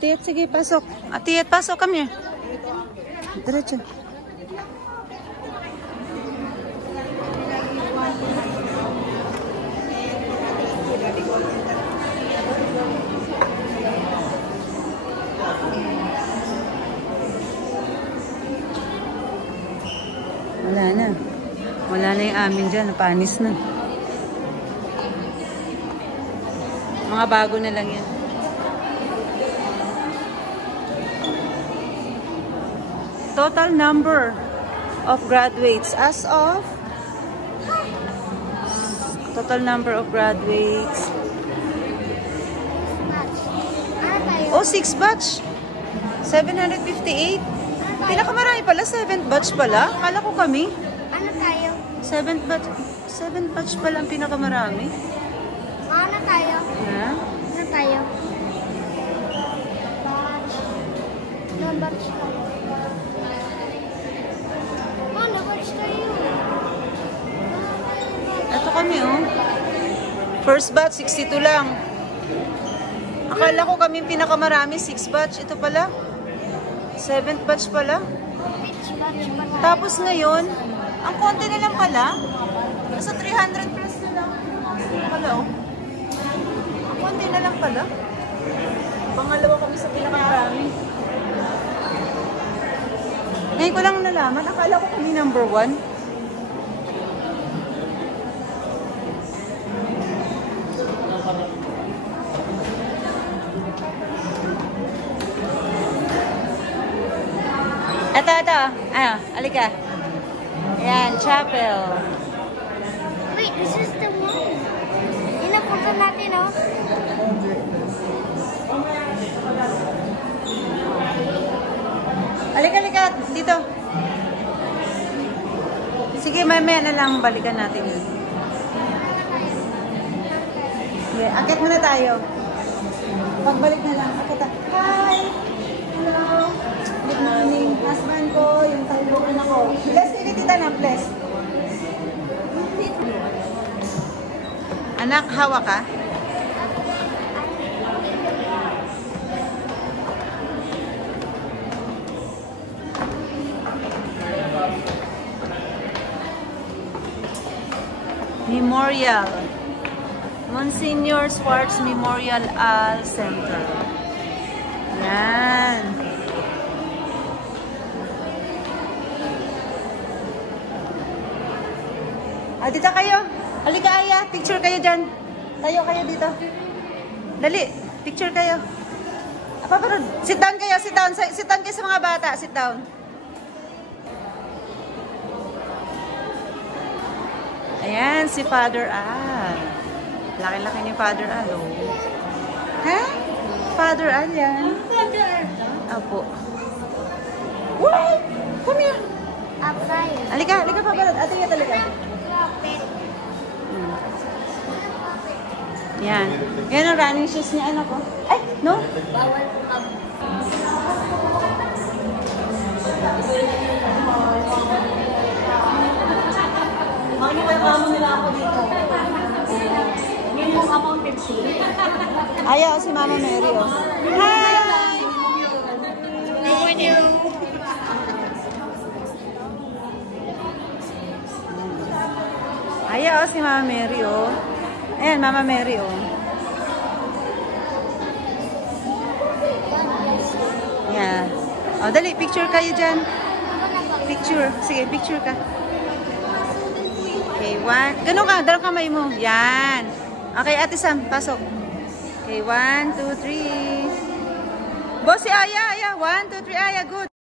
Atiyat, sige, pasok. Atiyat, pasok. Come here. Diretso. Wala na. Wala na yung amin dyan. Napanis na. Mga bago na lang yan. Total number of graduates as of total number of graduates. Oh, 6 batch. 758. Pinakamarami pala, 7th batch pala. Kala ko kami. Ano tayo? 7th batch. 7th batch pala ang pinakamarami. Ano tayo? Ha? Ano tayo? Batch. Ano batch tayo? Ano batch tayo? Ito kami, oh. First batch, 62 lang. Akala ko kami pinakamarami, 6 batch. Ito pala. 7th batch pala. Which batch ba tayo? Tapos ngayon, ang konti na lang pala. Nasa 300 plus na lang. Pala, oh. Ang konti na lang pala. Pangalawa kami sa pinakamarami. Ngayon ko lang nalaman. Akala ko kami number 1. Ito. Ano, alika. Ayan, chapel. Wait, this is the one. Inapunta natin, oh. Alika. Dito. Sige, mamaya na lang balikan natin yun. Okay, akit muna tayo. Pagbalik na lang. Akit. Hi! Hello! Good morning. Husband ko, yung talong anak ko. Bless, tita na, bless. Anak, hawa ka? Memorial. Monsignor Schwartz Memorial Center. Yan. Dito kayo. Halika, Aya. Picture kayo dyan. Tayo kayo dito. Dali. Picture kayo. Paparod. Sit down kayo. Sit down. Sit down kayo sa mga bata. Sit down. Ayan, si Father Al. Laki-laki ni Father Al, oh. Ha? Father Al yan. Apo. What? Come here. Halika, paparod. Ate nga talaga. Yan. Yan ang running shoes niya, anak ko. Ay, no? Bawal po kami. Makikipagkamo nila ako dito. Ngayon yung accounted siya. Ayaw, si Mama Mary, oh. Hi! Thank you. Ayaw, si Mama Mary, oh. Ayan, Mama Mary, oh. Yeah. Oh, dali, picture kayo dyan. Picture. Sige, picture ka. Okay, 1. Ganun ka, dalawang kamay mo. Yan. Okay, Ate Sam, pasok. Okay, 1, 2, 3. Boss, si Aya. 1, 2, 3, Aya, good.